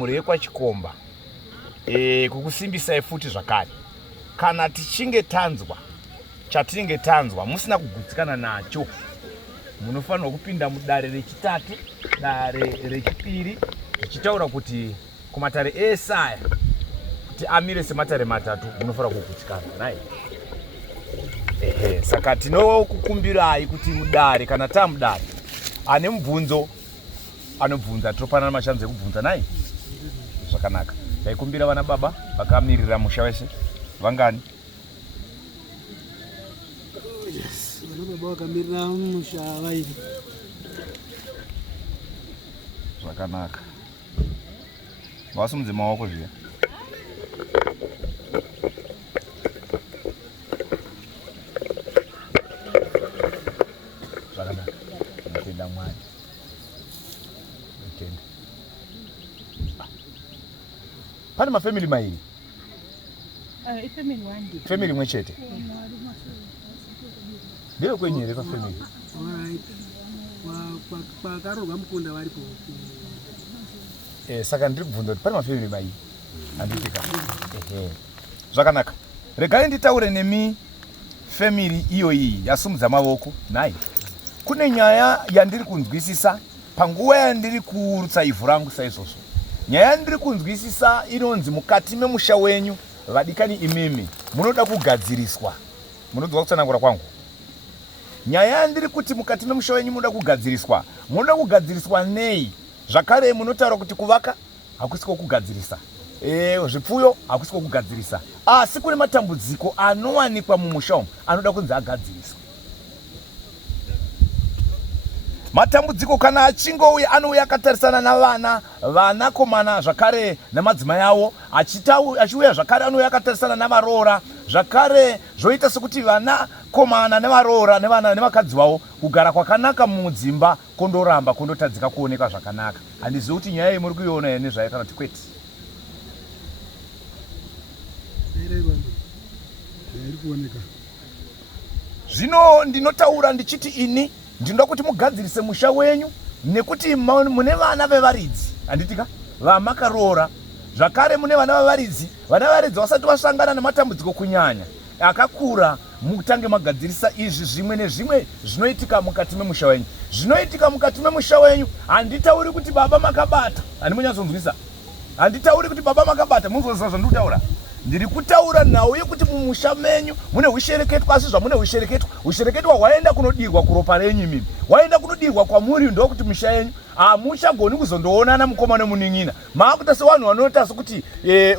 mhuri yekwaChikomba kukusimbisai futi zvakare. Kana tichinge tanzwa chatinenge tanzwa musina kugutsikana nacho, munofanirwa kupinda mudare rechitatu, dare rechipiri, zvichitaura kuti kumatare ese aya kuti amire sematare matatu munofanirwa kugutsikana, right? Saka tinokukumbirai kuti mudare kana tamudare ane mubvunzo anobvunza, topanana mashanzi ekubvunza nai. Zvakanaka. Ndaikumbira vana baba vakamirira musha wese vangani? Yes, vana baba vakamirira musha vairi. Zvakanaka. Vasimudze maoko zviya. Zvakanaka. Ndapenda Mwari. Nditenda. Pane mafamily mairi? Family one. Family imwe chete. Ndiro kwenyere pa family. Alright. Kwakarorwa mukunda varipo. Saka ndiri kubvunza kuti pane mafamily mairi. Handitika. Zvakanaka. Regai nditaure nemi family iyo iyi yasumudza mavoko nai. Kune nyaya yandiri kunzwisisa panguva yandiri kurutsa ivhu rangu saizvozvo. Nyaya yandiri kunzwisisa inonzi mukati memusha wenyu vadikani imimi munoda kugadziriswa. Munonzwa kutsanangura kwangu? Nyaya yandiri kuti mukati memusha wenyu munoda kugadziriswa. Munoda kugadziriswa nei? Zvakare munotaura kuti kuvaka hakusiko kugadzirisa. Zvipfuyo hakusiko kugadzirisa. Asi kune matambudziko anowanikwa mumusha umu anoda kunzi agadziriswa. Matambudziko kana achingouya anouya akatarisana navana, vanakomana zvakare namadzimai avo, achiuya zvakare anouya akatarisana navaroora, zvakare zvoita sekuti vanakomana nevaroora nevakadzi vavo kugara kwakanaka mudzimba kondoramba kondotadzika kuoneka zvakanaka. Handizivi kuti nyaya iyi muri kuiona here nezvayo kana kuti kwete. Zvino ndinotaura ndichiti ini ndinoda kuti mugadzirise musha wenyu nekuti mune vana vevaridzi, handitika? Vamakaroora. Zvakare mune vana vevaridzi. Vana vevaridzi vasati vasangana nematambudziko kunyanya akakura, mutange magadzirisa izvi zvimwe nezvimwe zvinoitika mukati memusha wenyu. Zvinoitika mukati memusha wenyu handitauri kuti baba makabata. Handimunyatsonzwisa. Handitauri kuti baba makabata. Munozozva zvandikutaura. Ndiri kutaura nauye kuti mumusha menyu mune ushereketwa, asi zvamune ushereketwa hwaenda kunodirwa kuropa renyu mimi. Hwaenda kunodirwa kwamuri ndokuti musha yenyu hamuchagoni kuzondoonana mukoma nemunun'ina. Maakuita sevanhu vanoita sekuti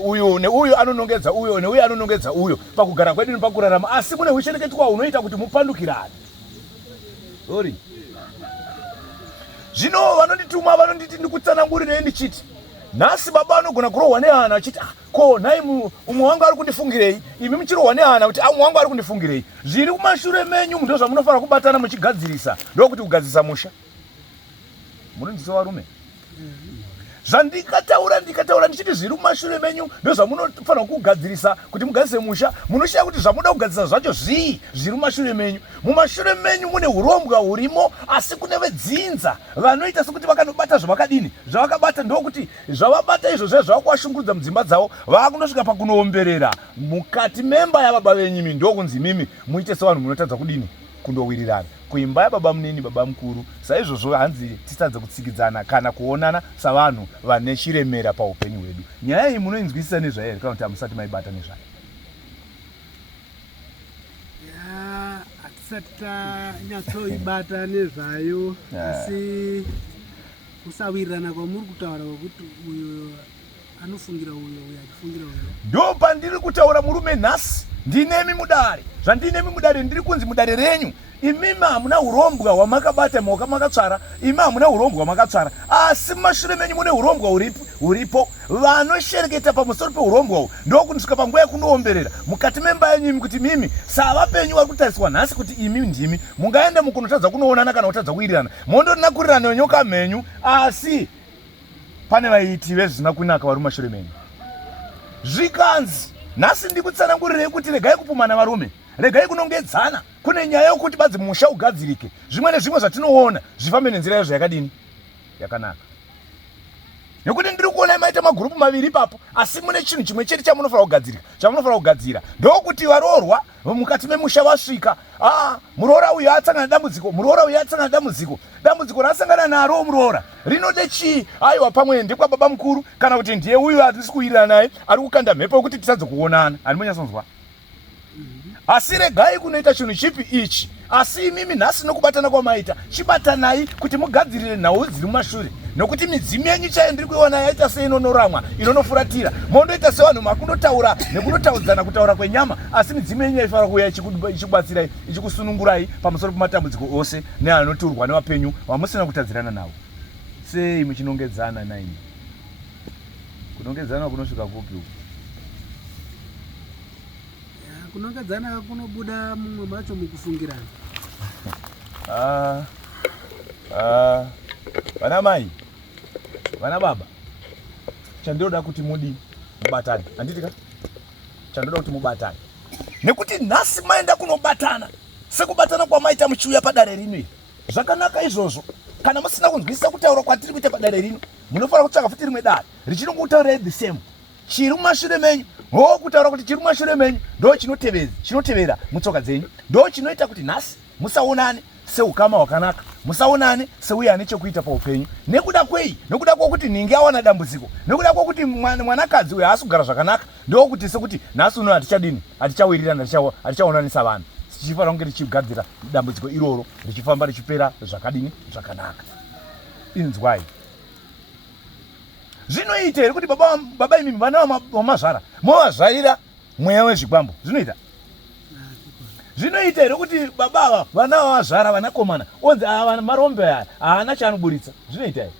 uyu neuyu anonongedza uyo neuyu anonongedza uyo pakugara kwedu nepakurarama, asi mune ushereketwa unoita kuti mupandukirane. Ori. Zvino vanondituma vanonditi ndikutsanangurirei ndichiti nhasi baba anogona kurohwa nehana achiti ko nhai umwe wangu ari kundifungirei, imi muchirohwa nehana kuti umwe wangu ari kundifungirei. Zviri kumashure menyu ndo zvamunofanira kubatana muchigadzirisa, ndokuti kugadzirisa musha. Munonzisa varume? Zvandikataura ndichiti zviri kumashure menyu ndo zvamunofanira kugadzirisa kuti mugadzirise musha. Munoshiya kuti zvamunoda kugadzirisa zvacho zviri mumashure menyu. Mumashure menyu mune urombwa hurimo, asi kune vedzinza vanoita sekuti vakanobata zvavakadini, zvavakabata ndokuti zvavabata izvo zvavakuvashungurudza mudzimba dzavo, vakunosvika pakunoomberera mukati memba yababa venyu. Mimi ndokunzi mimi muite sevanhu munotadza kudini, kundowirirana kuimba yababa munini baba mukuru. Saizvozvo hanzi titadze kutsikidzana kana kuonana savanhu vane chiremera paupenyu hwedu. Nyaya iyi munoinzwisisa nezvayo here kana kuti hamusati maibata nezvayo? Hatisati tanyatsoibata nezvayo, asi kusawirirana kwamuri kutaura kwekuti uyo anofungira uyo achifungira uyo. Ndo pandiri kutaura murume nhasi. Ndinemi mudare. Zvandinemi mudare ndiri kunzi mudare renyu. Imimi hamuna urombwa hwamakabata maoka makatsvara. Imi hamuna urombwa hwamakatsvara. Asi mashure menyu mune urombwa huripo. Vanoshereketa pamusoro peurombwa hwo ndokunosvika panguva yekunoomberera mukati memba yenyu kuti mimi sava penyu vari kutariswa nhasi kuti imi ndimi mungaenda mukunotadza kunoonana kana kutadza kuwirirana mondonakuririrana nenyoka menyu, asi pane vaiti vezvisina kunaka vari mumashure menyu. Zvikanzi nhasi ndikutsanangurirei kuti regai kupumana varume, regai kunongedzana. Kune nyaya yokuti badzi musha ugadzirike. Zvimwe nezvimwe zvatinoona zvifambe nenzira yazvo yakadini, yakanaka. Nekuti ndiri kuona maita magurupu maviri ipapo, asi mune chinhu chimwe chete chamunofanira kugadzira ndokuti varorwa mukati memusha vasvika, muroora uyu atsangana dambudziko, dambudziko rasangana naro muroora rinode chii? Aiwa, pamwe ndekwa baba mukuru kana kuti ndiye uyu atisi kuwirirana naye ari kukanda mhepo yokuti tisadze kuonana. Animonyatsonzwa? Asi regai kunoita chinhu chipi ichi. Asi imimi nhasi nokubatana kwamaita, chibatanai kuti mugadzirire nhau dziri mumashure, nokuti midzimu yenyu chaiyo ndiri kuiona yaita seinonoramwa, inonofuratira. Mondoita sevanhu makundotaura nekunotaudzana kutaura kwenyama, asi midzimu yenyu yaifanira kuuya ichikubatsirai, ichikusunungurai pamusoro pematambudziko ose neanoturwa nevapenyu vamusina kutadzirana navo. Sei muchinongedzana naini? Kunongedzana kunosvika kupi uku? Kunongedzana kunobuda mumwe macho mukufungirana. Vana mai, vana baba, chandoda kuti mudi mubatane. Anditika? Chandoda kuti mubatane. Nekuti nhasi maenda kunobatana, sekubatana kwamaita muchiuya padare rino. Zvakanaka izvozvo. Kana musina kunzwisisa kutaura kwatiri kuita padare rino, munofanira kutsvaka futi rimwe dare richinongutaurira the same. Chiri mumashure menyu, kutaura kuti chiri mumashure menyu ndo chinotevera mutsoka dzenyu, ndo chinoita kuti nhasi musaonane seukama hwakanaka, musaonane seuye ane chekuita paupenyu. Nekuda kwei? Nekuda kwokuti ninge awana dambudziko, nekuda kwokuti mwanakadzi uyo haasi kugara zvakanaka, ndokuti sekuti nhasi uno hatichawirirana, hatichaonanisa vanhu. Tichifanira kunge tichigadzira dambudziko iroro richifamba richipera zvakanaka. Inzwai. Zvinoita here kuti baba imimi vana vamazvara movazvarira mweya wezvikwambo? Zvinoita? Zvinoita here kuti baba ava vana vamazvara vanakomana onzi ava marombe aya haana chaanoburitsa? Zvinoita here?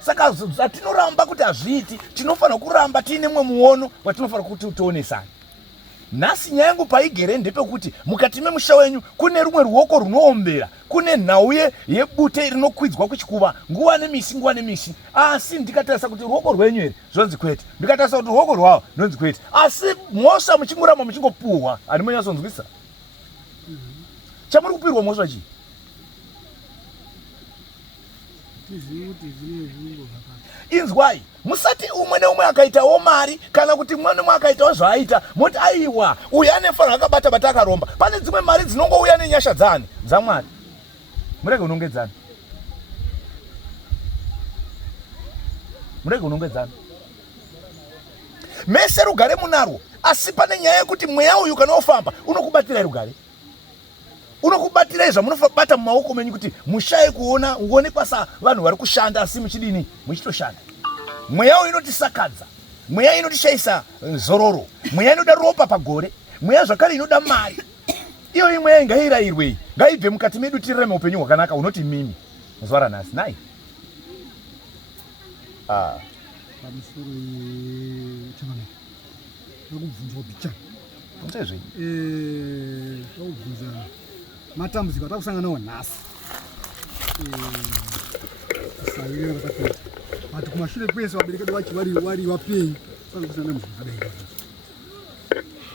Saka zvatinoramba kuti hazviiti, tinofanira kuramba tiine mwe muono watinofanira kuti tionesane. Nhasi nyaya yangu paigere ndepekuti mukati memusha wenyu kune rumwe ruoko runoombera, kune nhau yebute rinokwidzwa kuchikuva nguva nemisi. Asi ndikatarisa kuti ruoko rwenyu here zvonzi kwete, ndikatarisa kuti ruoko rwavo nonzi kwete, asi mhosva muchingoramba muchingopuhwa. Animonyatsonzwisa? Chamuri kupirwa mhosva chii? Inzwai, musati umwe neumwe akaitawo mari kana kuti umwe neumwe akaitawo zvaaita moti aiwa uyu ane fanira akabata akaromba. Pane dzimwe mari dzinongouya nenyasha dzaMwari. Murege unongedzana. Mese rugare munarwo, asi pane nyaya yekuti mweya uyu kana wofamba unokubatirai rugare. Unokubatirai zvamunobata mumaoko menyu kuti mushaye kuonekwa savanhu vari kushanda asi muchidini? Muchitoshanda. Mweya uyu inotisakadza, mweya inotishayisa zororo, mweya inoda ropa pagore, mweya zvakare inoda mari. Iyo mweya ngairayirwei, ngaibve mukati medu tirarame upenyu hwakanaka. Unoti mimi muzvara nhasi nai pamusoro chakana nakubvunzwa bicha mutezve nakubvunza matambudziko atakusangana nawo nhasi saire rakapera ati kumashure kwese vabereki vedu vari vapenyu saka kusangana munhu akadai.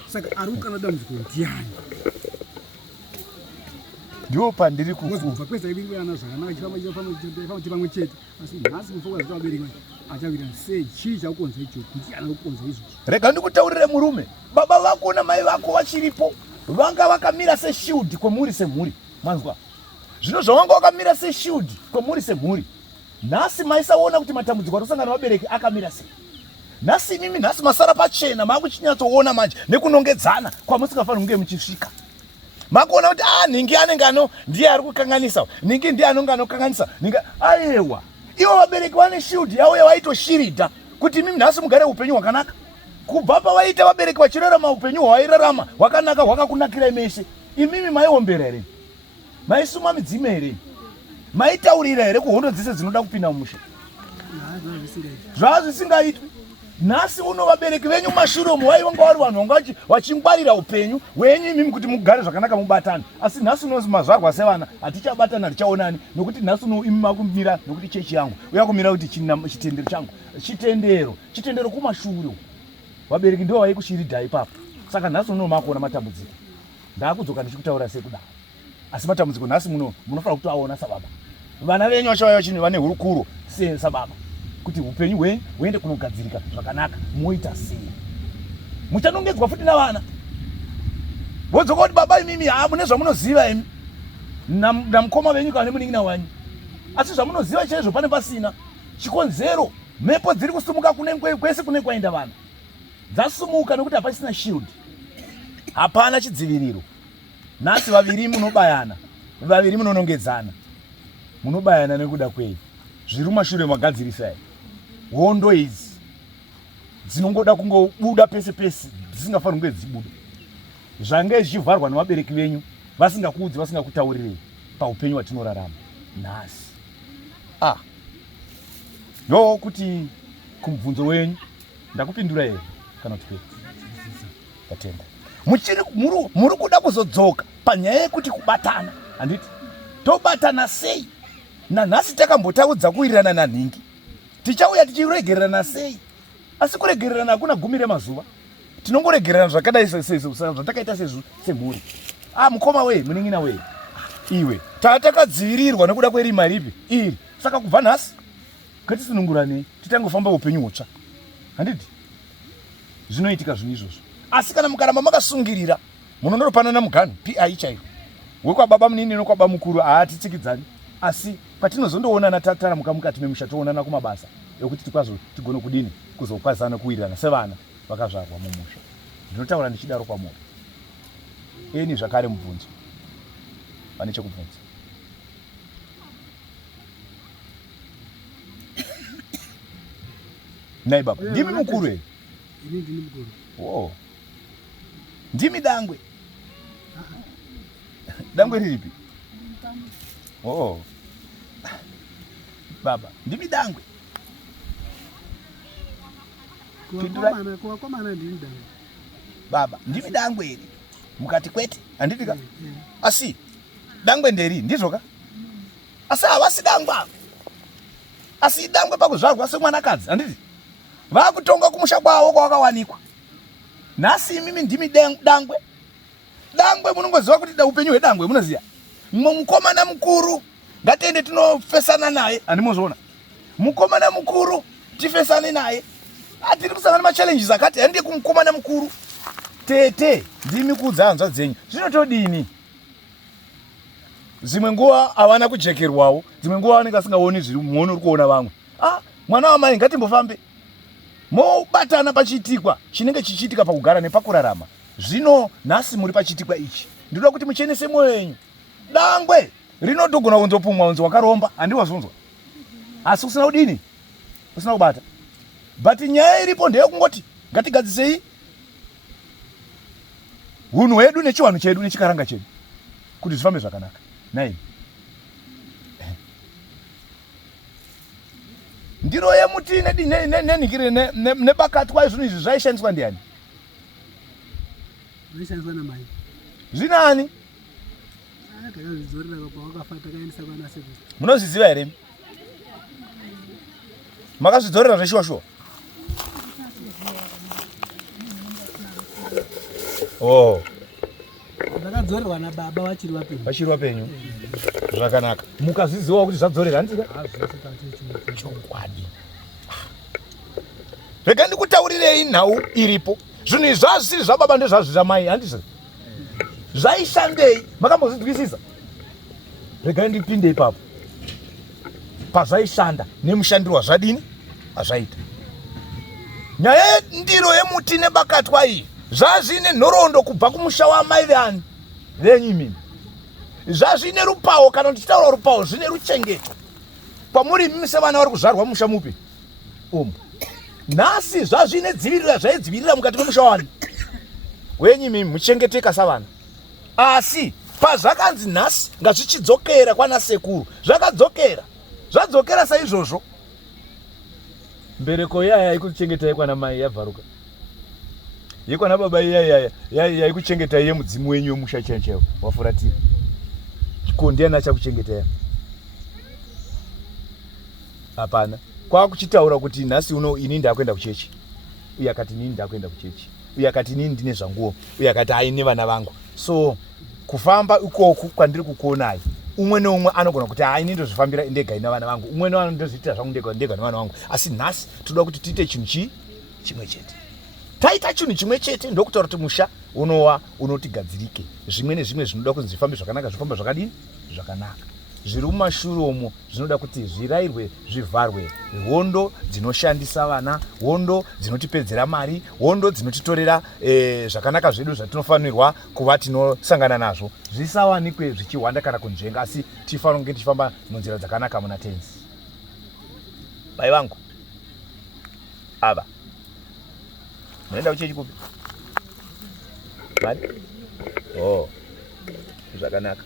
Saka ari kukana dambudziko ndiani? Ndiwo pandiri kubva kwese aivirana zvakanaka pamwe chete, asi nhasi mufoka zvita vabereki achawira sei? Chii chakukonza icho? Ndiani akukonza izvozvo? Rega ndikutaurire murume, baba vako namai vako vachiripo vanga vakamira seshield kwemhuri semhuri. Manzwa? Zvino zvawanga wakamira seshield kwemhuri semhuri, nhasi maisaona kuti matambudziko atosangana vabereki akamira sei. Nhasi mimi nhasi masara pachena, makuchinyatsoona manje nekunongedzana kwamusingafanira kunge muchisvika. Makuona kuti ningi anenge ndiye ari kukanganisa, ningi ndiye anonge anokanganisa, aiwa ivo vabereki vane shield yavo yavaitoshiridha kuti mimi nhasi mugare upenyu hwakanaka. Kubva pavaita vabereki vachirarama upenyu hwairarama hwakanaka hwakakunakirai mese, imimi maiombera here? Maisuma midzime here? Maitaurira here kuhondo dzese dzinoda kupinda mumusha? Zvazvisingaitwi. Nhasi uno vabereki venyu mumashure umo vaivanga vari vanhu vanga vachingwarira upenyu hwenyu imimi kuti mugare zvakanaka mubatane. Asi nhasi unozi mazvarwa sevana hatichabatana hatichaonani, nokuti nhasi uno imi makumira nokuti chechi yangu uya kumira kuti chitendero changu chitendero kumashure. Vabereki ndivo vaikushiridha ipapo. Saka nhasi uno makuona matambudziko. Ndakudzoka ndichikutaura sekudaro, asi matambudziko nhasi munofanira kutoaona sababa. Vana venyu vacho vane hurukuro sababa. kuti upenyu huende kunogadzirika zvakanaka moita sei. Muchanongedzwa futi navana vodzoka kuti baba imimi mune zvamunoziva imi namukoma venyu kana nemunin'ina wanyu, asi zvamunoziva chaizvo pane pasina chikonzero. Mhepo dziri kusumuka kwese kune kwaenda vana dzasumuka nekuti hapasina shield, hapana chidziviriro. Nhasi vaviri munobayana, vaviri munonongedzana, munobayana nekuda kwei. Zviri mumashure magadzirisa aya hondo idzi dzinongoda kungobuda pese pese dzisingafaniri kunge dzibuda. Zvange zvichivharwa nevabereki venyu vasingakuudzi vasingakutaurirei paupenyu hwatinorarama nhasi. Ndo kuti kumubvunzo wenyu ndakupindura here kana kuti tatenda. Muri kuda kuzodzoka panyaya yekuti kubatana, handiti tobatana sei? Nanhasi takambotaudza kuwirirana nanhingi, tichauya tichiregererana sei? Asi kuregererana hakuna gumi remazuva, tinongoregererana zvakadai zvatakaita semhuri. Mukoma wei, munin'ina wei, iwe tatakadzivirirwa nekuda kwerima ripi iri, saka kubva nhasi ngatisununguranei titangofamba upenyu hutsva, handiti zvinoitika zvinhu izvozvo. Asi kana mukaramba makasungirira munondoropanana muganhu pi chaiyo wekwababa munini nokwababa mukuru hatitsikidzani. Asi patinozondoonana tataramuka mukati memusha toonana kumabasa ekuti tigone kudini kuzokwazana kuwirirana sevana vakazvarwa mumusha. Ndinotaura ndichidaro kwamuri. Eni zvakare mubvunzo pane chekubvunza. Nai baba, ndimi mukuru here? Ini ndini mukuru. Ndimi dangwe. Dangwe riripi? Baba, ndimi dangwe. Kuwakomana ndini dangwe. Baba, ndimi dangwe here? Mukati kwete, handitika? Asi dangwe nderi ndizvoka? Asi havasi dangwa. Asi dangwe pakuzvarwa semwanakadzi, handiti? Vakutonga kumusha kwavo kwavakawanikwa. Nhasi imimi ndimi dangwe. Dangwe munongoziva kuti upenyu hwedangwe munoziva. Mukomana mukuru ngatiende tinofesana naye, handimozviona. Mukomana mukuru tifesane naye. Atiri kusangana machallenges akati handie kumukomana mukuru. Tete ndimi kuudza hanzva dzenyu. Zvinotodini? Dzimwe nguva havana kujekerwawo, dzimwe nguva vanenge vasingaoni zviri muono uri kuona vamwe. Mwana wamai ngatimbofambe. Mobatana pachiitikwa chinenge chichiitika pakugara nepakurarama. Zvino nhasi muri pachiitikwa ichi. Ndinoda kuti muchenese mwoyo wenyu. Dangwe rinotogona kunzopumwa unzi wakaromba, handiwazunzwa. Asi usina kudini? Usina kubata. But nyaya iripo ndeyekungoti ngatigadzisei hunhu hwedu nechiwanhu chedu nechikaranga chedu kuti zvifambe zvakanaka. Nai ndiro yemuti nenhikire nebakati kwayo zvinhu izvi zvaishandiswa ndiani? Zvaishandiswa namai. Zvinani? Takazvizorera pawakafa takaendesa kwana sekuru. Munozviziva here? Makazvidzorera zveshuwa-shuwa? Ndakadzorerwa nababa vachiri vapenyu. Vachiri vapenyu? Zvakanaka. Mukazviziva kuti zvadzorera, handika? Chokwadi. Rega ndikutaurirei nhau iripo. Zvinhu izvi zvazvisiri zvababa ndezvazvizvamai, handizvo? Zvaishandei? Makambozvinzwisisa? Rega ndipinde ipapo. Pazvaishanda nemushandiro wazvadini? Azvaita. Nyaya yendiro yemuti nebakatwa iyi zvazvine nhoroondo kubva kumusha wamai veani venyu imimi. Zvazvine rupawo, kana ndichitaura rupawo zvine ruchengeto kwamuri imimi sevana vari kuzvarwa musha mupi umu. Nhasi zvazvine dzivirira zvaidzivirira mukati memusha wani wenyu imimi, muchengeteka savana. Asi pazvakanzi nhasi ngazvichidzokera kwana sekuru, zvakadzokera. Zvadzokera saizvozvo mbereko yaya yaikuchengetai kwana mai yabvaruka. Yekwana baba yaya yaikuchengetai yemudzimu wenyu wemusha chaiwo wafuratira. Ko ndiani achakuchengetai? Hapana. Kwakuchitaura kuti nhasi uno ini ndakuenda kuchechi. Uye akati nini ndakuenda kuchechi. Uye akati nini ndine zvanguo. Uye akati aine vana vangu. So kufamba ikoku kwandiri kukuonai umwe neumwe anogona kuti ini ndozvifambira ndega ina vana vangu, umwe neumwe ndozviitira zvangu ndega nevana vangu. Asi nhasi toda kuti tiite chinhu chimwe chete. Taita chinhu chimwe chete ndokutaura kuti musha unowa unotigadzirike. Zvimwe nezvimwe zvinoda kuti zvifambe zvakanaka zvifambe zvakadini zvakanaka. Zviri mumashure umo zvinoda kuti zvirayirwe zvivharwe. Hondo dzinoshandisa vana, hondo dzinotipedzera mari, hondo dzinotitorera zvakanaka zvedu zvatinofanirwa kuva tinosangana nazvo zvisawanikwe zvichihwanda kana kunzvenga, asi tifanira kunge tichifamba munzira dzakanaka muna tenzi. Bai vangu ava munoenda kuchechi kupi? Mari? Oh, zvakanaka.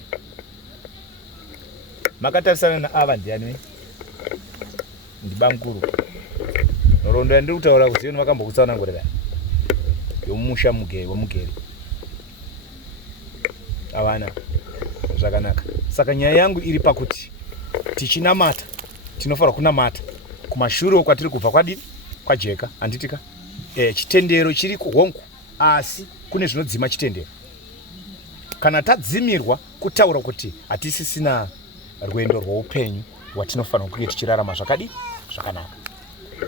Makatarisana naava ndiani? Ndibamkuru. Norondo yandiri kutaura kuti ino vakambokutsanangurira yomusha womugeri. Avana zvakanaka. Saka nyaya yangu iri pakuti tichinamata tinofanira kunamata kumashure kwatiri kubva kwadini kwajeka anditika. Chitendero chiri kuhongu asi kune zvinodzima chitendero. Kana tadzimirwa kutaura kuti hatisisina rwendo rwoupenyu watinofanira kunge tichirarama zvakadi zvakanaka.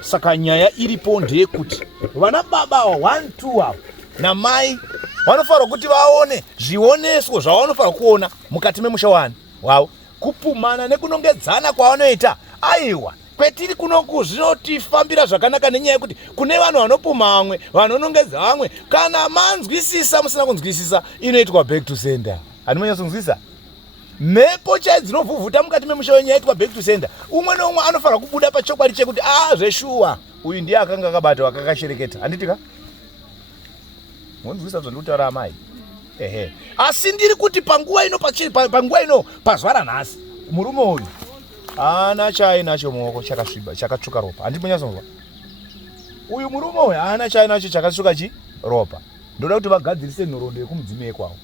Saka nyaya iripo ndeyekuti vana baba 1 2 avo namai vanofanira kuti vaone zvioneso zvavanofanira kuona mukati memusha wavo, kupumana nekunongedzana kwavanoita. Aiwa, kwetiri kunoku zvinotifambira zvakanaka nenyaya yekuti kune vanhu vanopuma vamwe, vanonongedza vamwe. Kana manzwisisa musina kunzwisisa, inoitwa back to sender. Handimonyatsokunzwisisa? Mhepo chai dzinovhuvhuta mukati memusha wenyu yaitwa back to sender. Umwe neumwe anofanira kubuda pachokwadi chekuti zveshuwa uyu ndiye akanga akabata wakakashereketa. Handitika? Munzwisisa zvandiri kutaura amai? Ehe. Asi ndiri kuti panguva ino pazuva ranhasi murume uyu haana chainacho muoko chakasviba chakatsvuka ropa. Handimonyatsokunzwa? Uyu murume uyu haana chainacho chakatsvuka ropa. Ndoda kuti vagadzirise nhoroondo yekumudzimai kwavo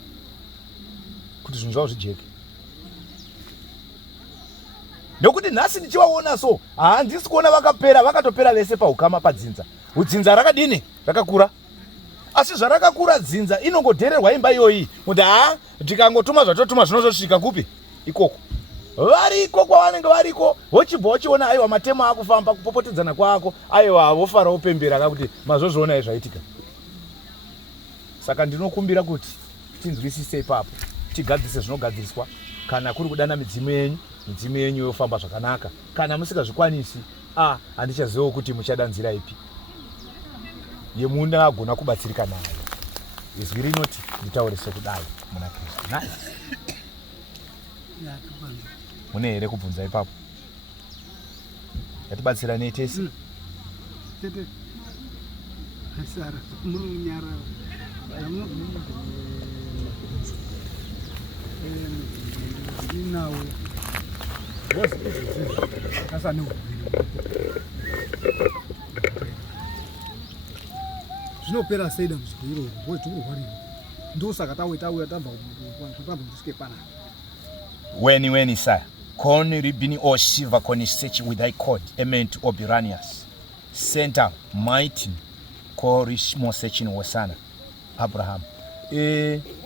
kuti zvinhu zvavo zvijeke. Ndokuti nhasi ndichivaona so handisi kuona vakatopera vese paukama padzinza. Udzinza rakadini rakakura, asi zvarakakura dzinza inongodhererwa imba iyoyi kuti tikangotuma zvatotuma zvinozosvika kupi ikoko. Variko kwavanenge variko vochibva vachiona aiwa matema akufamba kupopotedzana kwako, aiwa vofara vopembera kuti mazozviona zvaitika. Saka ndinokumbira kuti tinzwisise ipapo, tigadzise zvinogadziriswa. Kana kuri kudana midzimu yenyu yofamba zvakanaka. Kana musingazvikwanisi, handichazivawo kuti muchada nzira ipi yemuna agona kubatsirika nayo. Izwi rinoti nditaure sekudai muna Kristu. Nai mune here kubvunza ipapo? Yatibatsiranei tese. Zvinopera sei dambudziko iroro? Wewe tikurwarira. Ndosaka tauya tamba ndisike pana. Weni sir. Con ribini o silver con search with thy code element obiranius. Center mighty corish mo searching wasana. Abraham.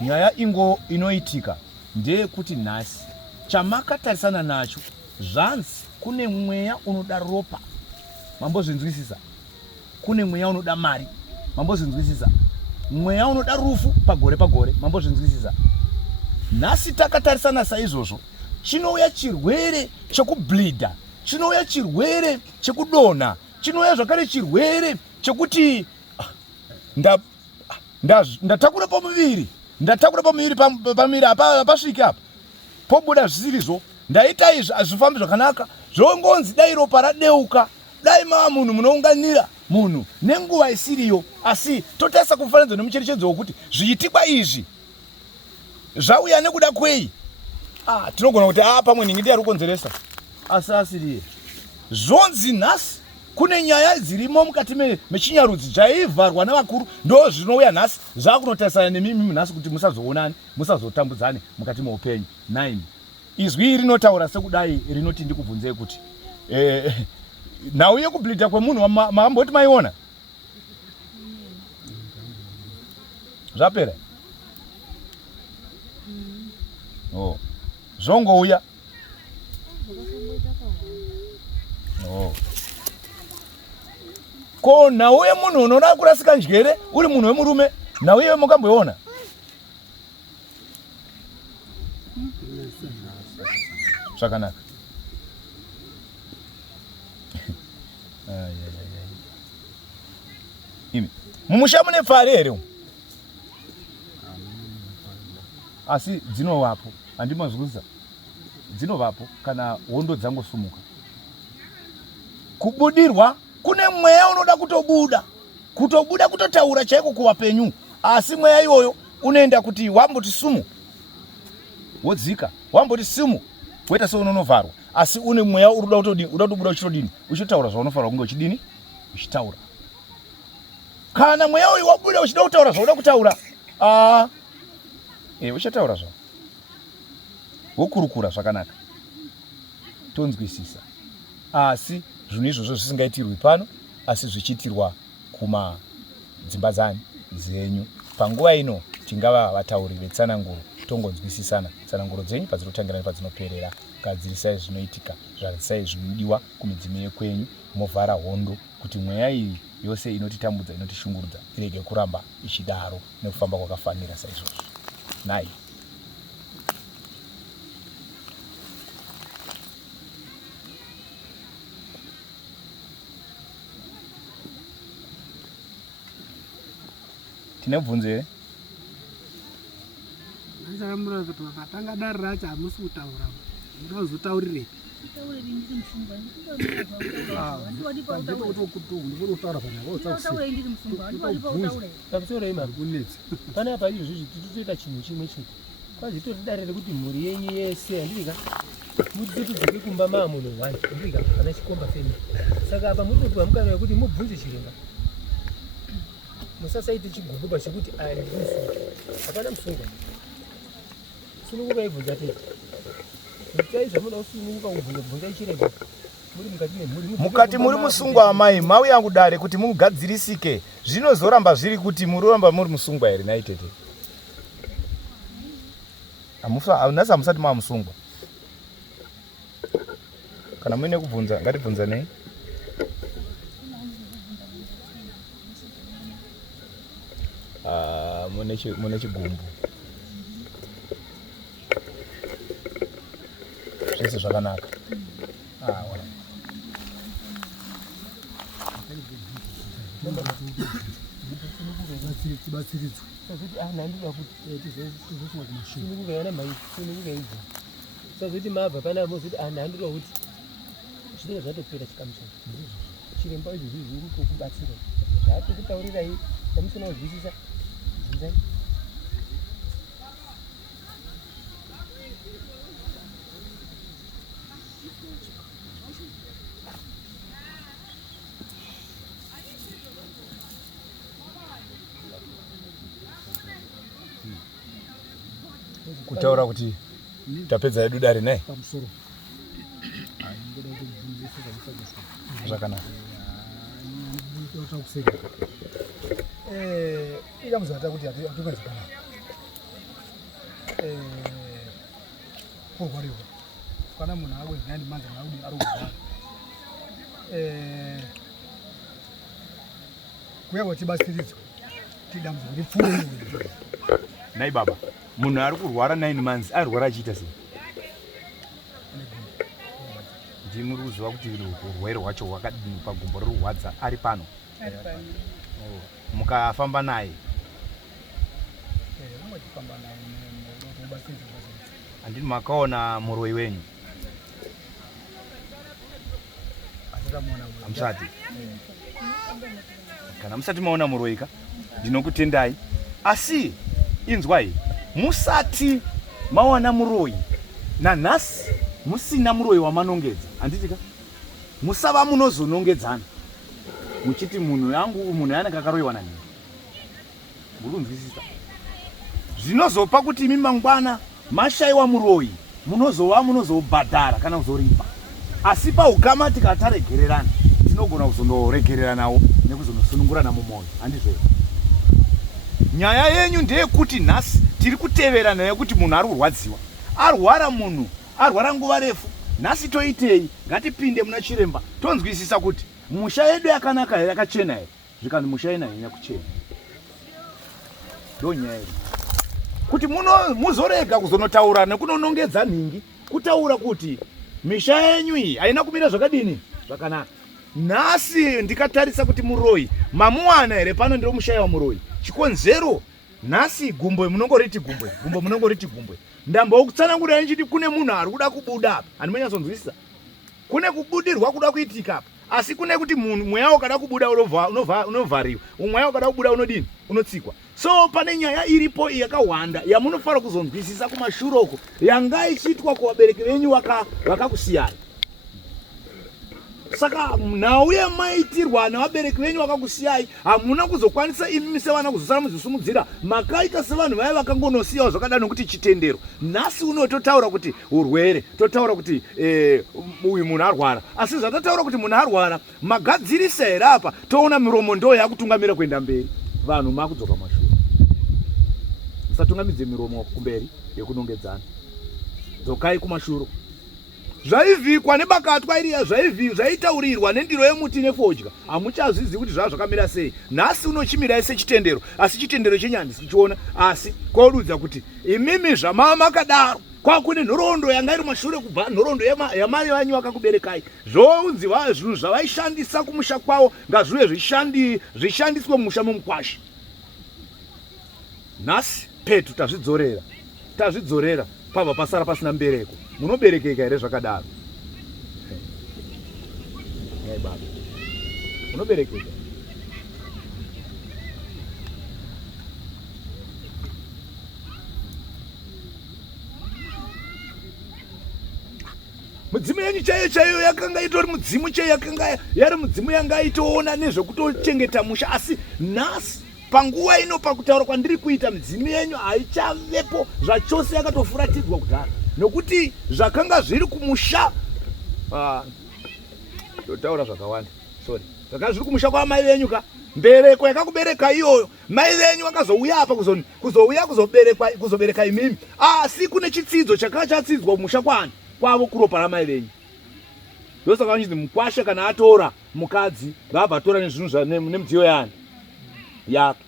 Nyaya ingo inoitika ndeye kuti nhasi chamakatarisana nacho zvanzi kune mweya unoda ropa, mambozvinzwisisa? Kune mweya unoda mari, mambozvinzwisisa? Mweya unoda rufu pagore, mambozvinzwisisa? Nhasi takatarisana saizvozvo, chinouya chirwere chekubleeda, chinouya chirwere chekudonha, chinouya zvakare chirwere chekuti ndatakura pamuviri pamuviri apasviki apa pobuda zvisirizvo. Ndaita izvi hazvifambi zvakanaka, zvongonzi dai ropa radeuka, dai mava munhu munounganira munhu nenguva isiriyo. Asi totarisa kufananidzo nemucherechedzo wokuti zviitikwa izvi zvauya nekuda kwei, tinogona kuti pamwe ningi ndiye ari kukonzeresa, asi asiriye. Zvonzi nhasi kune nyaya dzirimo mukati mechinyarudzi chaivharwa nevakuru, ndo zvinouya nhasi zvakunotarisana nemimi nhasi kuti musazoonani, musazotambudzane mukati meupenyu. 9 izwi rinotaura sekudai rinoti ndikubvunzei kuti nhau yekubleeda kwemunhu makamboti maiona zvapera? zvongouya. No. Ko nauye munhu unoda kurasika njere uri munhu wemurume nauye mukamboona. Zvakanaka. Imi mumusha mune pfari here? Asi dzinovapo, handimazvikuza. Dzinovapo kana hondo dzangosumuka. Kubudirwa kune mweya unoda kutobuda kutotaura chaiko kuvapenyu, asi mweya iyoyo unoenda kuti wamboti sumu wodzika, wamboti sumu woita seunonovharwa, asi une mweya unoda kutobuda uchitodini, uchitaura zvaunofanira kunge uchidini, uchitaura. Kana mweya uyu wabuda uchida kutaura zvaunoda kutaura, uchataura zvao, wokurukura zvakanaka, tonzwisisa. Asi zvinhu izvozvo zvisingaitirwi pano, asi zvichiitirwa kumadzimba dzenyu. Panguva ino tingava vatauri vetsananguro, tongonzwisisana. Tsananguro dzenyu padzinotangira nepadzinoperera. Gadzirisai zvinoitika, zvarisai zvinodiwa kumidzimu yekwenyu, movhara hondo kuti mweya iyi yose inotitambudza, inotishungurudza irege kuramba ichidaro nekufamba kwakafanira saizvozvo. Nai. Tine bvunzo here? Ndichamura kuti patanga darira acha hamusi kutaura. Ndinozotaurire. Pana apa izvozvo titoita chinhu chimwe chete. Kwazi totidarire kuti mhuri yenyu yese handika mutitodzike kumba maamunhu 1 handika kana chikomba feni. Saka apa mutopiwa mukana wekuti mubvunze chiremba. Musasaite chiguguba chekuti aya ndimusungwa. Hapana musungwa. Sununguka ibvunza tete. Mutai zvamuda kusununguka kubvunza chiremba. Mukati muri musungwa amai, mau yangu dare kuti mugadzirisike. Zvinozoramba zviri kuti muroramba muri musungwa here naitete. Nasi hamusati maa musungwa. Kana muine kubvunza, ngatibvunzanei. Mune chigumbu. Zvese zvakanaka. Wala. Tibatsiridzwe. Sazoti mabva pana mozoti handira kuti zvinenge zvatopera chikamu chacho. Chiremba izvi zviri kukubatsira. Zvatokutaurirai pamusana kuzwisisa. Bvunzai. Kutaura kuti tapedza yedu dare naye. Pamusoro. Zvakanaka. Ikamuzata kuti atukwenda zvakanaka. Kurwariwa. Kana munhu awedza manzi naudi arikuzwa. Kuya kwatibatsiridzwa. Tidambudziko ripfuure. Nai baba, munhu ari kurwara 9 months arwara achiita sei? Ndimuri kuziva kuti urwere hwacho hwakadini pagumbo rirwadza ari pano. Mukafamba naye. Handini makaona muroi wenyu? Hamusati. Kana musati maona muroi ka? Ndinokutendai. Asi inzwai, musati mawana muroi nanhasi musina muroi wamanongedza, handitika? Musava munozonongedzana muchiti munhu yanenge akaroiwa nanini. Mukunzwisisa? Zvinozopa kuti imi mangwana mashaiwa muroi munozobhadhara kana kuzoripa. Asi paukama tikataregererana tinogona kuzonoregereranawo nekuzonosunungurana mumwoyo, handizvo? Nyaya yenyu ndeyekuti nhasi tiri kuteverana yekuti munhu ari kurwadziwa, arwara munhu, arwara nguva refu, nhasi toitei? Ngatipinde muna chiremba tonzwisisa kuti musha yedu yakanaka here, yakachena here. Zvikanzi musha ina hanya kuchena. Ndonyaya iri. Kuti muzorega kuzonotaura nekunonongedza nhingi, kutaura kuti misha yenyu iyi haina kumira zvakadini zvakanaka. Nhasi ndikatarisa kuti muroyi mamuwana here pano ndiro mushaya wamuroyi. Chikonzero nhasi gumbwe munongoriti gumbwe, gumbwe munongoriti gumbwe. Ndambokutsanangurira nchiti kune munhu ari kuda kubuda apa, handimanyatsokunzwisisa. Kune kubudirwa kuda kuitika apa, asi kune kuti munhu mweya ukada kubuda unovhariwa, mweya ukada kubuda unodini, unotsikwa. So pane nyaya iripo yakawanda yamunofanira kuzonzwisisa kumashuroko yanga ichiitwa kuvabereki venyu vakakusiyai. Saka nauye maitirwa navabereki venyu vakakusiyai, hamuna kuzokwanisa imi sevana kuzosara muzvisumudzira makaita sevanhu vaya vakangonosiyawo zvakadaro nokuti chitendero. Nhasi uno totaura kuti urwere, totaura kuti uyu munhu arwara, asi zvatotaura kuti munhu arwara magadzirisa here apa, toona miromo ndo yakutungamira kuenda mberi. Vanhu makudzoka mashure, musatungamidze miromo kumberi yekunongedzana, dzokai kumashuro. Zvaivhikwa nebakatwa iriya, zvaitaurirwa nendiro yemuti nefodya, hamuchazvizivi kuti zvava zvakamira sei. Nhasi unochimirai sechitendero, asi chitendero chenyandi sichiona, asi kwaududza kuti imimi zvamava makadaro kwakune nhoroondo yanga iri mashure kubva nhoroondo yamai vanyu vakakuberekai. Zvounzi zvinhu zvavaishandisa kumusha kwavo ngazvive zvishandiswe mumusha momukwasha. Nhasi petu tazvidzorera pabva pasara pasina mbereko. Munoberekeka here zvakadaro? Nyai baba, munoberekeka? Mudzimu yenyu chaiyo yakanga itori mudzimu chaiyo, yakanga yari mudzimu yanga itoona nezvekutochengeta musha, asi nhasi panguva ino pakutaura kwandiri kuita midzimu yenyu haichavepo zvachose, yakatofuratidzwa kudhara nokuti zvakanga zviri kumusha. Totaura zvakawanda, sorry. Zvakanga zviri kumusha kwamai venyu ka, mbereko yakakubereka iyoyo, mai venyu vakazouya apa kuzobereka imimi, asi kune chitsidzo chakanga chatsidzwa kumusha kwavo kuropa ramai venyu. Ndosaka vanchiti mukwasha kana atora mukadzi ngabva atora nezvinhu nemidziyo yani yake,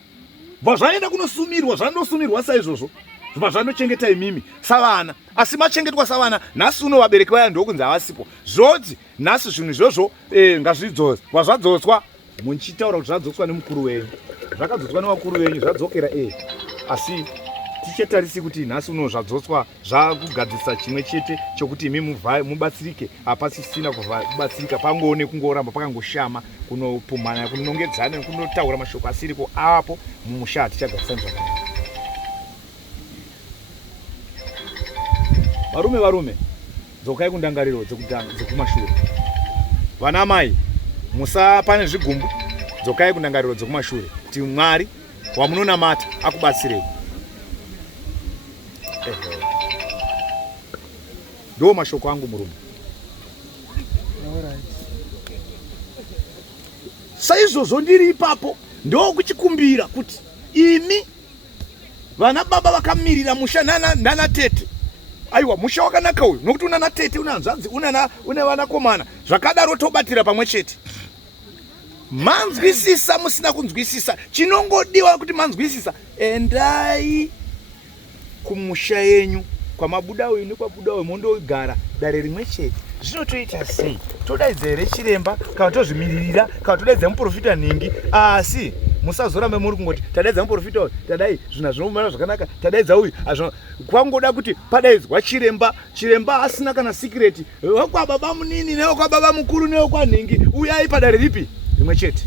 bva zvaenda kunosumirwa, zvandosumirwa saizvozvo, zvibva zvandochengeta imimi savana, asi machengetwa savana. Nhasi uno vabereki vaya ndokunzi havasipo. Zvodzi nhasi zvinhu izvozvo ngazvidzodzwa, bva zvadzotswa muchitaura kuti zvadzotswa nemukuru wenyu, zvakadzotswa nevakuru venyu, zvadzokera asi tichetarisi kuti nhasi uno zvadzotswa zvakugadzisa chimwe chete chokuti imi mubatsirike. Hapasisina kubatsirika, pangoone kungoramba pakangoshama, kunopumhana, kunongedzana nekunotaura mashoko asiripo apo mumusha. Hatichagarisani zvakanaka. Varume, dzokai kundangariro dzekumashure. Vana mai, musapane zvigumbu, dzokai kundangariro dzekumashure, kuti Mwari wamunonamata akubatsirei. Ndo mashoko angu murume. Saizvozvo ndiri ipapo ndo kuchikumbira kuti imi vana baba vakamirira musha nana tete. Aiwa, musha wakanaka uyu, nokuti una natete, una hanzvadzi, una vanakomana, zvakadaro tobatira pamwe chete. Manzwisisa musina kunzwisisa, chinongodiwa kuti manzwisisa, endai kumusha yenyu kwamabuda uyu nekwabuda uyu mondogara dare rimwe chete. Zvinotoita sei? Todaidza here chiremba kana tozvimiririra kana todaidza muprofita nhingi? Asi musazorambe muri kungoti tadaidza muprofita uyu, tadai zvinhu zvinomira zvakanaka, tadaidza uyu. Kwangoda kuti padaidzwa chiremba asina kana sikireti, wekwababa munini newekwababa mukuru newekwanhingi, uyai padare ripi rimwe chete.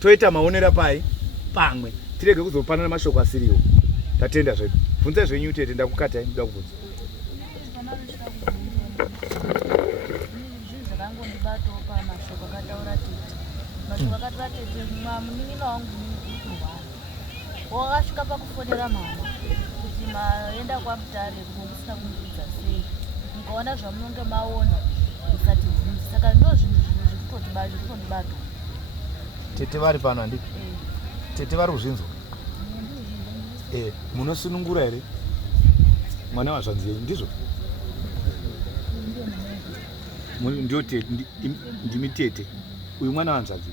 Toita maonera pai pamwe, tirege kuzopanana mashoko asiriwo. Tatenda zvedu. Bvunzai zvenyu tete, ndakukatai, ndoda kubvunza. Zvakangondibatawo pamashoko akataura tete. Mashoko akataura tete, munin'ina wangu kurwara. Wakasvika pakufonera mama kuti maenda kwaMutare musina kundiudza sei. Mukaona zvamunenge maona musatibvunza. Saka ndo zvinhu zvirikundibata. Tete vari pano handiti? Tete vari kuzvinzwa? Munosunungura here? mwana wazvanzi yenyu ndizvo ndio ndimi tete uyu mwana wanzvadzi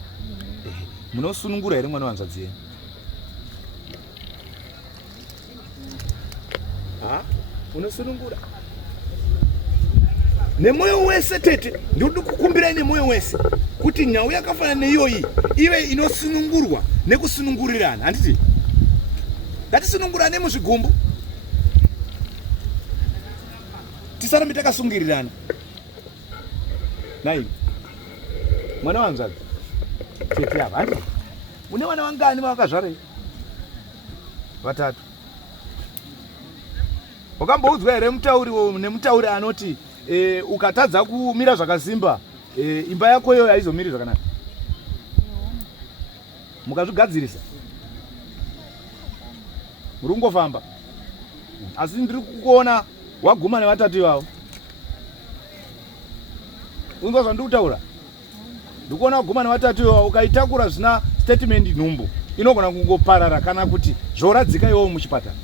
munosunungura here mwana wanzvadzi yenyu unosunungura nemwoyo wese tete ndiri kukumbirai nemwoyo wese kuti nhau yakafanana neiyoyi ive inosunungurwa nekusunungurirana handiti ngatisunungurane muzvigumbu tisarambe takasungirirana nai mwana wanzvadzi tete ava handi une vana vangani vavakazvarei 3 wakamboudzwa here nemutauri anoti ukatadza kumira zvakasimba imba yako iyoyo haizomiri zvakanaka mukazvigadzirisa muri kungofamba asi ndiri kukuona waguma nevatatu ivavo unzwa zvandiri kutaura ndiri kuona waguma nevatatu ivavo ukaitakura zvina statement nhumbu inogona kungoparara kana kuti zvoradzika iwowo muchipatara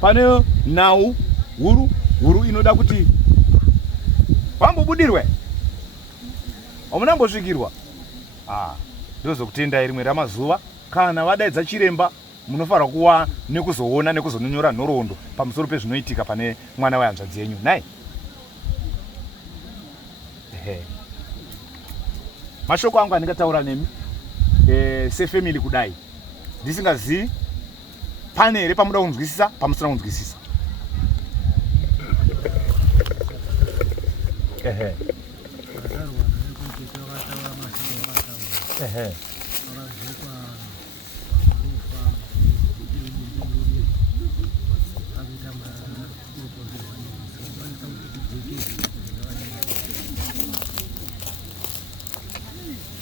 pane nhau huru inoda kuti vambobudirwe hamunambosvikirwa ndozokutendai rimwe ramazuva kana vadaidza chiremba munofanirwa kuwa nekuzoona nekuzononyora nhoroondo pamusoro pezvinoitika pane mwana wehanzvadzi yenyu nai mashoko angu andingataura nemi sefamily kudai ndisingazivi pane here pamuda kunzwisisa pamusina kunzwisisa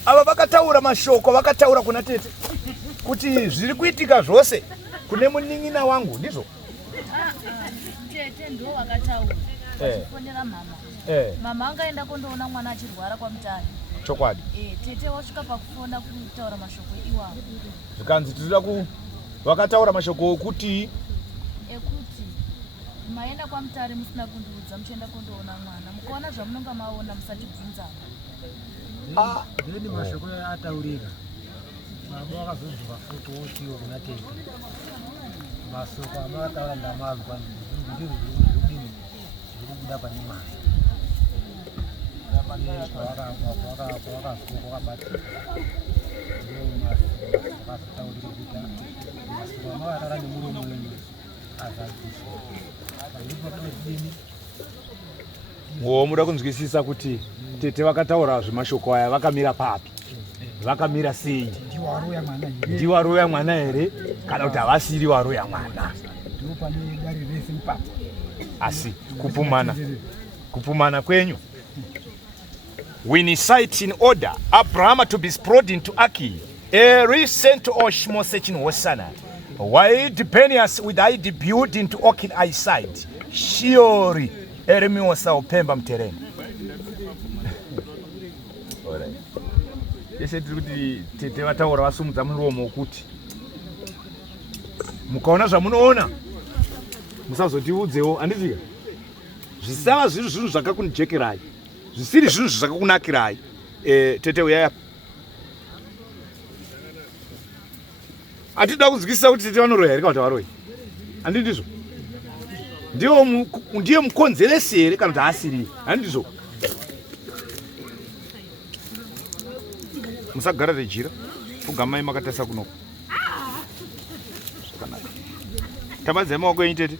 ava vakataura mashoko vakataura kuna tete kuti zviri kuitika zvose kune munin'ina wangu ndizvo tete ndo wakataura achifonera mama mama angaenda kundoona mwana achirwara kwamutani chokwadi tete wasvika pakufona kutaura mashoko iwawo zvikanzi tinoda vakataura mashoko okuti maenda kwamutare musina kundiudza muchienda kundoona mwana mukaona zvamunonga maona musatibvunzana ndeni mashoko ataurika baba vakazonzwa futi wotiwo kuna tete masoko amataura ndamazwa ndizvo zvirikudini zvirikubuda pane mwana kwakabatika ndomasokazitaurika kuita masoko amavataura nemuromo wenyu azadziswa ndipo pane dini muda kunzwisisa kuti tete vakataura zvemashoko aya vakamira papi vakamira sei ndiwo waroya mwana here kana kuti havasiri waroya mwana asi kupumana kwenyu when sight in order Abraham to be brought into Aki a recent Oshmo searching Hosana wide Penius with I debuted into Okin eyesight Shiori Eremiosa upemba mtereni yese tiri kuti tete vataura vasumudza muromo wokuti mukaona zvamunoona musazotiudzewo handizika zvisava zviri zvinhu zvakakunijekerai zvisiri zvinhu zvakakunakirai tete uyaya hatida kunzwisisa kuti tete vanoroya here kana kuti havaroyi handi ndizvo ndiye mukonzeresi here kana kuti haasiri handi ndizvo musagara rejira kugamai makatarisa kunoko zvakanaka tambadzai maoko enyu tete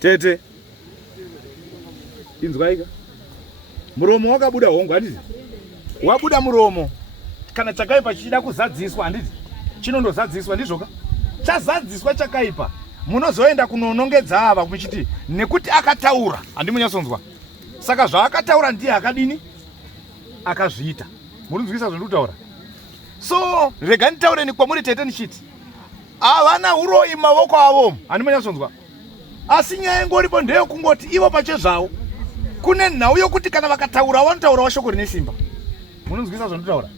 tete inzwaika muromo wakabuda hongu handiti wabuda muromo kana chakaipa chichida kuzadziswa handiti chinondozadziswa ndizvoka chazadziswa chakaipa munozoenda kunonongedza ava muchiti nekuti akataura handimunyatsonzwa saka zvaakataura ndiye akadini akazviita murinzwisa zvandiri kutaura so rega nditaureni kwamuri tete nichiti havana uroyi mavoko avomo handimunyatsonzwa asi nyaya ingoripo ndeyo kungoti ivo pachezvavo kune nhau yokuti kana vakataura vanotaurawo shoko rine simba. Munonzwisa zvanotaura?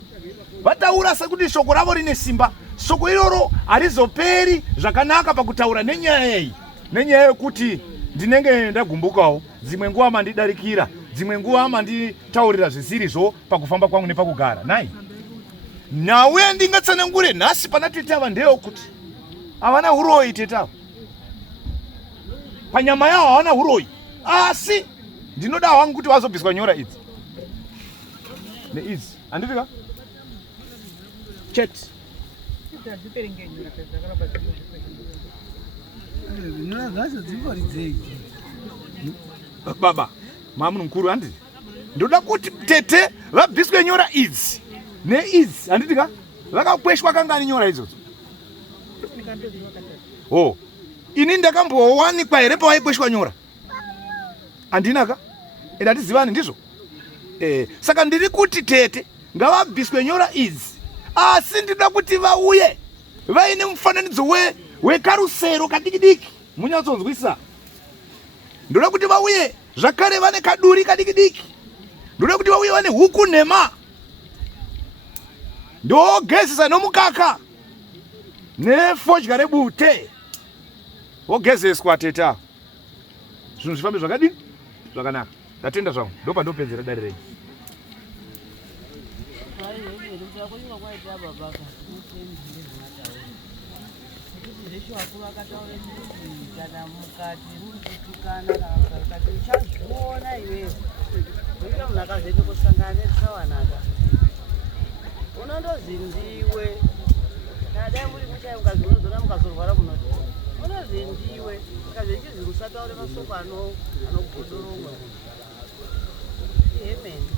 Vataura sekuti shoko ravo rine simba. Shoko iroro harizoperi zvakanaka pakutaura nenyaya iyi. Nenyaya yokuti ndinenge ndagumbukawo dzimwe nguva mandidarikira, dzimwe nguva manditaurira zvisirizvo pakufamba kwangu nepakugara. Nai nhau yandingatsanangure nhasi pana tete ava ndeyokuti havana uroyi tete ava. Panyama yavo havana uroyi, asi ndinoda wangu kuti vazobviswa nyora idzi neidzi. Handifika chet baba mamunhu mukuru handi ndoda kuti tete vabviswe nyora idzi neidzi. Handitika vakakweshwa kangani nyora idzodzo? Oh, ini ndakambowanikwa here pavaikweshwa nyora? Handinaka enda tizivani ndizvo. Saka ndiri kuti tete ngavabviswe nyora idzi, asi ndinoda kuti vauye vaine mufananidzo wekarusero kadikidiki. Munyatsonzwisa? Ndoda kuti vauye zvakare vane kaduri kadikidiki. Ndoda kuti vauye vane huku nhema, ndogezesa nomukaka nefodya rebute, vogezeswa tete avo. Zvinhu zvifambe zvakadini? Zvakanaka. Ndatenda zvangu. Ndopa ndopedzera dare renyu. Unondozindiwe nadai muri kuchaya mukazorora mukazorwara munoti unozindiwe kazvechizi musataure masoko anobhodoromwa emene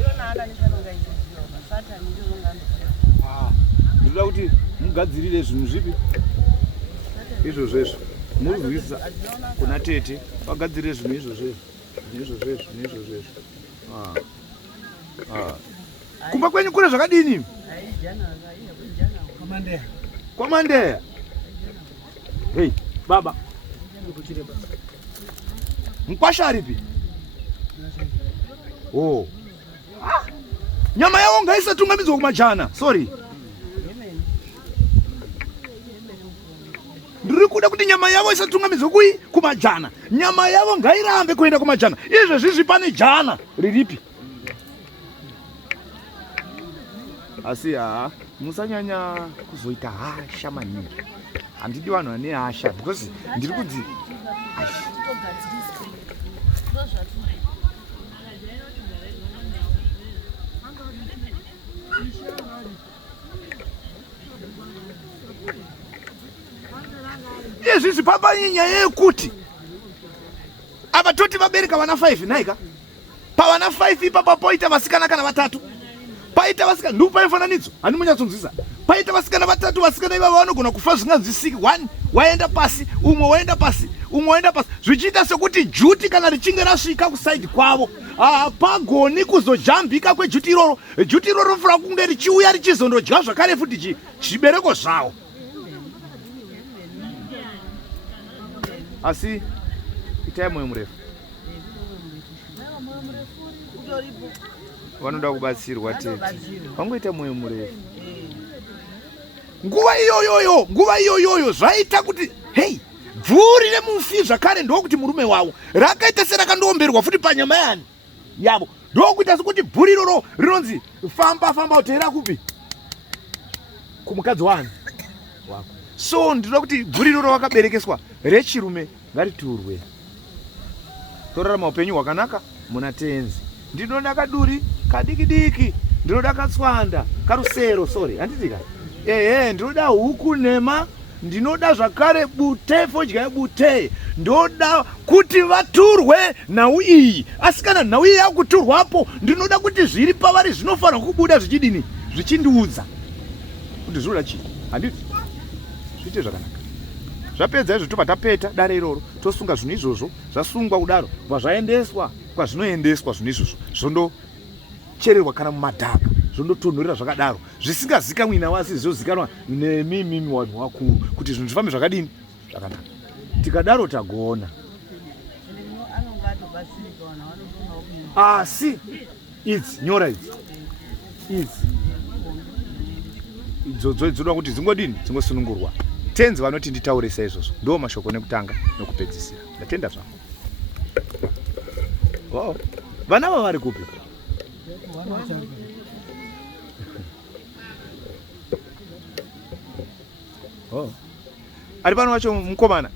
iwona ananisanonga ichiziva masatani ndizonga Ndoda kuti mugadzirire zvinhu zvipi izvozvezvo murwisa kuna tete vagadzirire zvinhu izvozvezvo. Kumba kwenyu kune zvakadini? Kwamandeya. Hey baba, Mkwasha aripi? Oh, nyama yavo ngaisatungamidzwa kumajana. Sorry, ndiri kuda kuti nyama yavo isatungamidzwa kumajana. Nyama yavo ngairambe kuenda kumajana. Izvezvi pane jana riripi? Asi musanyanya kuzoita hasha maningi. Handidi vanhu vane hasha because ndiri kudzi izvizvi papanye nyaya yekuti apa toti vabereka vana 5 naika pavana 5 ipapa poita vasikana kana vatatu. Paita vasikana ndipo paifananidzo. Handi munyatsonzwisa. Paita vasikana vatatu, vasikana ivavo vanogona kufa zvinganzwisiki. One waenda pasi, umwe waenda pasi, umwe waenda pasi. Zvichiita sekuti juti kana richinge rasvika kusaidi kwavo hapagoni kuzojambika kwejuti iroro. Juti iroro rinofana kunge richiuya richizondodya zvakare futi zvibereko zvavo. Asi itai mwoyo murefu. Vanoda kubatsirwa tete. Vangoita mwoyo murefu. Nguva iyoyoyo zvaita kuti hey, bvuri remufi zvakare ndokuti murume wavo rakaita serakandoomberwa futi panyama yani yavo. Ndokuita sekuti bvuri iroro rinonzi famba utera kupi? Kumukadzi wani wako. So ndinoda kuti bvuri iroro vakaberekeswa rechirume ngariturwe. Torarama upenyu hwakanaka muna tenzi. Ndinoda kaduri kadikidiki, ndinoda katswanda karusero. Sorry, handitika. Ndinoda huku nhema, ndinoda zvakare bute, fodya yebute. Ndoda kuti vaturwe nhau iyi. Asi kana nhau iyi yakuturwapo, ndinoda kuti zviri pavari zvinofanira kubuda zvichidini, zvichindiudza kuti zvinoda chii. Handiti zviite zvakanaka. Zvapedza izvo tobva tapeta dare iroro, tosunga zvinhu izvozvo. Zvasungwa kudaro zvazvaendeswa kwazvinoendeswa zvinhu izvozvo, zvondochererwa kana mumadhaka, zvondotonhorera zvakadaro zvisingazikanwi nawasi, zvozikanwa nemimi vanhu vakuru kuti zvinhu zvifambe zvakadini zvakanaka. Tikadaro tagona. asi idzi nyora idzi idzodzo dzoda kuti dzingodini dzingosunungurwa. Tenzi vanoti nditaure saizvozvo ndo mashoko nekutanga nokupedzisira. Ndatenda zvangu. Wow. Vana vari kupi? Oh. Ari pano wacho mukomana?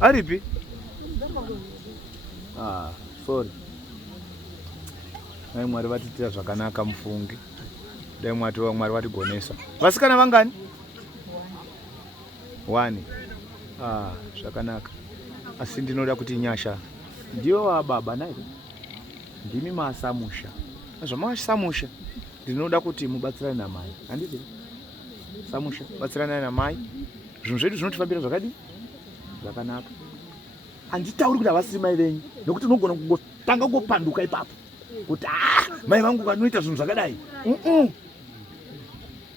Aripi? Sorry. Dai Mwari vatitira zvakanaka mufungi. Dai Mwari vatigonesa. Vasikana vangani? 1. Zvakanaka. Asi ndinoda kuti nyasha ndiyo wababa naye. Ndimi masamusha. Zvamasamusha ndinoda kuti mubatsirane namai. Handiti? Samusha batsirane namai. Zvinhu zvedu zvinotifambira zvakadi? Zvakanaka. Handitauri kuti havasiri mai venyu nokuti unogona kungotanga kupanduka ipapo. Kuti mai vangu vanoita zvinhu zvakadai.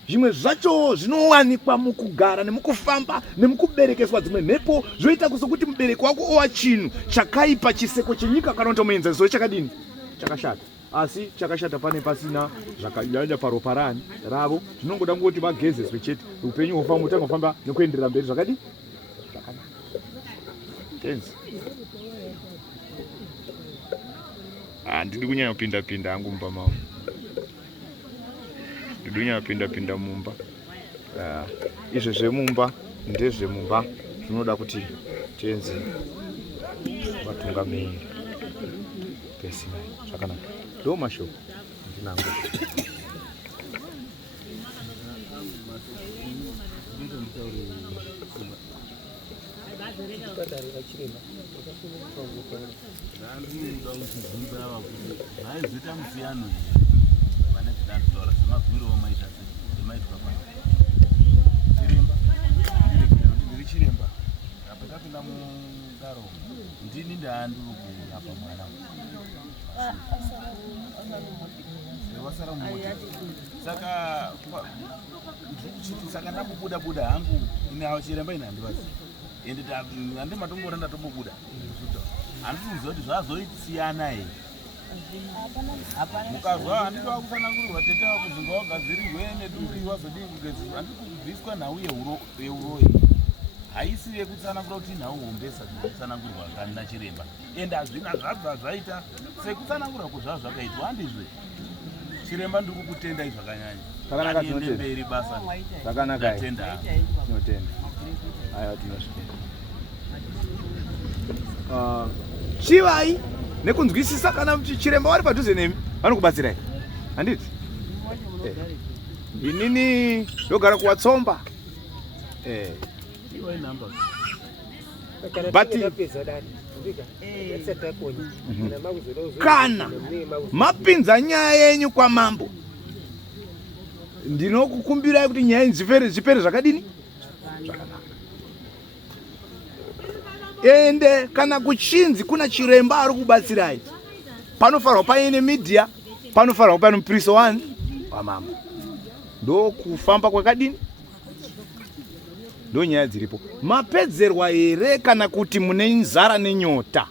Zvimwe zvacho zvinowanikwa mukugara nemukufamba nemukuberekeswa dzimwe mhepo zvoita kusokuti mubereki wako owa chinhu chakaipa chiseko chenyika kana kuti muenzaniso chakadini chakashata. Asi chakashata pane pasina zvakanyanya paropa rani ravo. Zvinongoda kuti vagezeswe chete upenyu hwofamba utangofamba nekuenderera mberi zvakadini zvakanaka. Tenzi. Ndidi kunyanya kupinda hangu mumba mavo. Ndidunya pinda mumba. Izvo zvemumba ndezvemumba zvinoda kuti tenzi vatungamiri pesina zvakanaka. Ndo mashoko ndinango. Chiremba apakapinda mugaro ndini ndaandiri kurapa mwana wasara mumota saka ndambobuda hangu ine chiremba ine handivazi ende handimatomboona ndatombobuda handisiziva kuti zvazoisiyana here mukazwa handidi wakusanangurirwa tete wakuzinga wagadzirirwe neduri wazodii kugadzirwa handidi kubviswa nhau yeuroyi haisi yekutsanangura kuti nhau hombesa kutsanangurirwa kana chiremba ende hazvina zvabva zvaita sekutsanangurwa kuzvava zvakaitwa handizve chiremba ndiri kukutendai zvakanyanya ende mberi basa zvakanaka tinotenda haya tinosvika chivai nekunzwisisa kana chiremba wari padhuze nemi vanokubatsirai handiti inini ndogara kuwatsomba kana mapinza nyaya yenyu kwamambo ndinokukumbirai kuti nyaya zvipere zvakadini zvakanaka. Ende kana kuchinzi kuna chiremba ari kubatsirai panofanirwa paine media, panofanirwa paine muprisa 1 wamambo. Ndo kufamba kwakadini, ndo nyaya dziripo. Mapedzerwa here kana kuti mune nzara nenyota?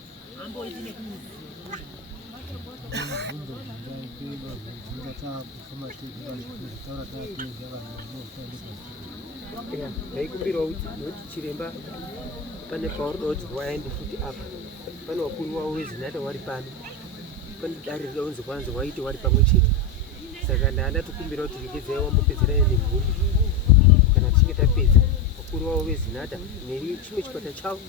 Ndaikumbirawo kuti chiremba pane pauroda kuti waende futi apa pane wakuru wavo wezinata wari pano, pane dare rida unzi kwanzi waite wari pamwe chete. Saka ndanda tikumbira kuti regedzai wambopedzerana nemhuri kana tichinge tapedza. Wakuru wavo wezinata neri chimwe chikwata chavo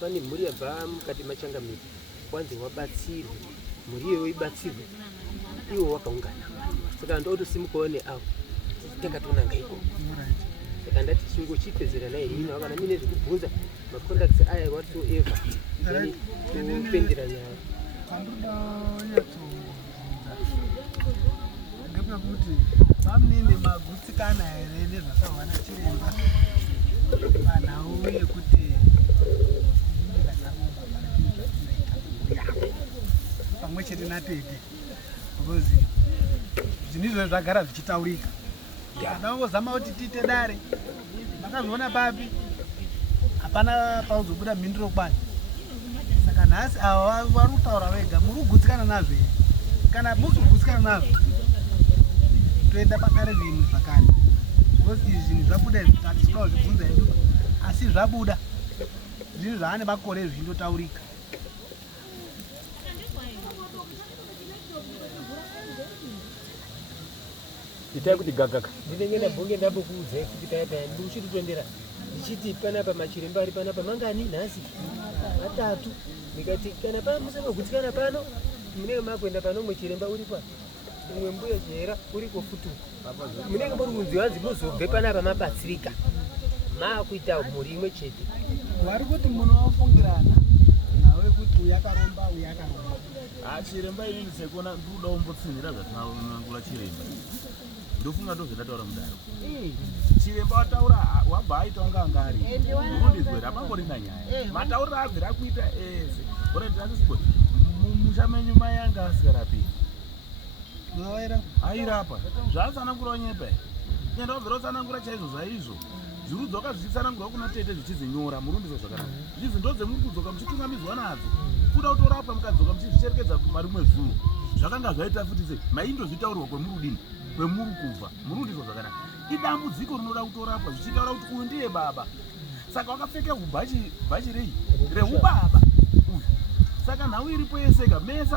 pane mhuri yabva mukati machangamiro kwanzi wabatsirwe, mhuri iyoyo ibatsirwe, iwo wakaungana. Saka ndotosimukawo neavo takatoonanga iko. Saka ndati chingochipedzera naye hino kana mine zvekubvunza macontacts aya whatsoever kupendera nyaya. Ngepekuti pamninde magutsikana here nezvakawana chiremba panhau yekuti pamwe chete natete, because zvinizvo zvagara zvichitaurika. Ndangozama kuti tiite dare, makazviona papi, hapana pauzobuda mhinduro kwani. Saka saka nhasi ava vari kutaura vega muri kugutsikana nazvo here kana muri kugutsikana nazvo toenda padare rimwe zvakare because izvi zvinhu zvabuda hatisikawo zvibvunza hedu asi zvabuda zvinhu zvaane makore zvindotaurika itai kuti gagaka ndinenge ndabhonge ndambokuudzai kuti paya ndiri kuchitotondera ndichiti panapa machiremba ari panapa mangani nhasi 3 ndikati kana pamusangagutsikana pano munenge makuenda panomwe chiremba uri pa umwe mbuya jera uri kofutuka munenge muri kunzi vanzi muzobve panapa mabatsirika makuita mhuri imwe chete vari kuti munovafungirana nawe kuti uyakaromba uyakaromba chiremba inini sekuona ndikudawo mbotsinhira zvatinangura chiremba ndofunga ndozvatataura mudaro chiremba wataura wabva aita wanga angari unondizwera apangorina nyaya matauriro abvira akuita ese ora ndinasisipo mumusha menyu mai anga asikarapi airapa zvaatsanangura nyepa nyenda wabvira utsanangura chaizvo zvaizvo zviri kudzoka zvichitsanangurwa kuna tete zvichizinyora murundizwa zvakanaka zvizi ndodzemuri kudzoka muchitungamidzwa nadzo kuda kutorapa mukadzoka muchizvicherekedza marimwe zuva zvakanga zvaita futi sei maindozvitaurirwa kwemurudini kwemuri kubva murundizwa zvakanaka idambudziko rinoda kutorapwa zvichitaura kuti uyu ndiye baba saka wakapfeka bhachi rei reubaba uyu saka nhau iripo yeseka mese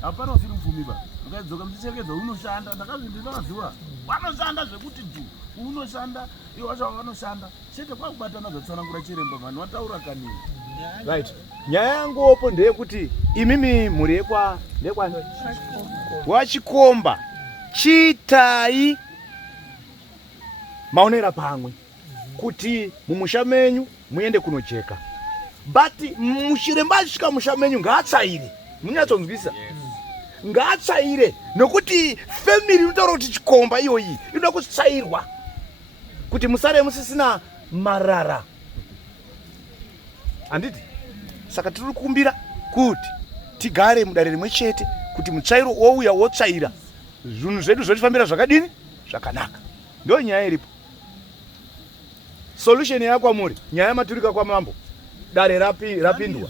hapana usiri mupfumiba mukadzoka muchicherekedza unoshanda ndakazvindinoziva vanoshanda zvekuti unoshanda iwo vacho vanoshanda chete kwakubatana zvatsanangura chiremba mani wataura kanini right nyaya yanguopo ndeyekuti imimi mhuri wachikomba chiitai maonera pamwe kuti mumusha menyu muende kunojeka but muchiremba asvika musha menyu ngaatsaire munyatsonzwisa ngaatsaire nokuti family inotaura kuti chikomba iyoyi inoda kutsairwa kuti musare musisina marara handiti saka tiri kukumbira kuti tigare mudare rimwe chete kuti mutsvairo wouya wotsvaira zvinhu zvedu zvotifambira zvakadini zvakanaka ndo nyaya iripo solution yakwamuri nyaya maturika kwamambo dare rapindwa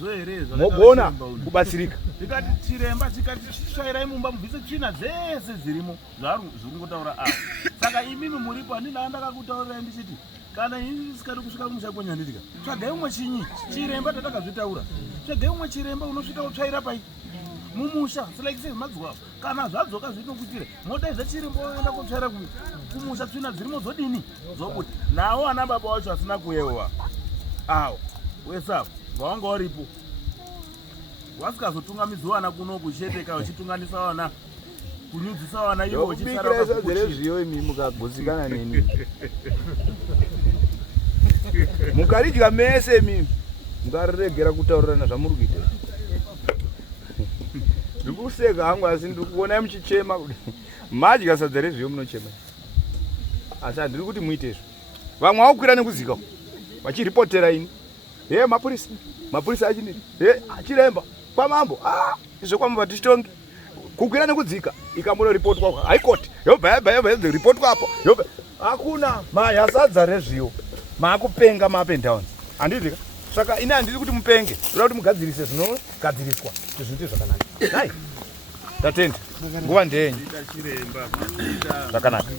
mogona kubatsirika tikati chiremba chikati chitsvairai mumba mubvise tsvina dzese dzirimo zviri kungotaura apa saka imimi muripo handina andakakutaurirai ndichiti kana ini isikadi kusvika kumusha kwenyu handitika tsvagai umwe chinyi chiremba tatakazvitaura tsvagai umwe chiremba unosvika kutsvaira pai mumusha selekise madzwa kana zvadzoka zvinokuitira modaidza chiremba oenda kutsvaira kumusha tsvina dzirimo dzodini zobuda nawo ana baba wacho asina kuyewa awo wesafu vawanga waripo wasikazotungamidziwa vana kunoku chete ka uchitunganisa vana kunyudzisa vana ivo uchisaraaezviyo imi mukagutsikana neni mukaridya mese mimi mukaregera kutaurirana zvamuri kuita ndiri kuseka hangu asi ndiri kuonai muchichema madya sadza rezviyo munochema asi handiri kuti muite izvo vamwe vakukwira nekudzikawo vachiripotera ini mapurisa achinini achiremba kwamambo izvo kwamambo tichitongi kukwira nekudzika ikambororipotwa haikoti yobva apo hakuna mayasadza rezviyo maakupenga mapendown handizvika saka ini handiri kuti mupenge toda kuti mugadzirise zvinogadziriswa kuti zvinoti zvakanaka nai tatenda nguva ndenyu zvakanaka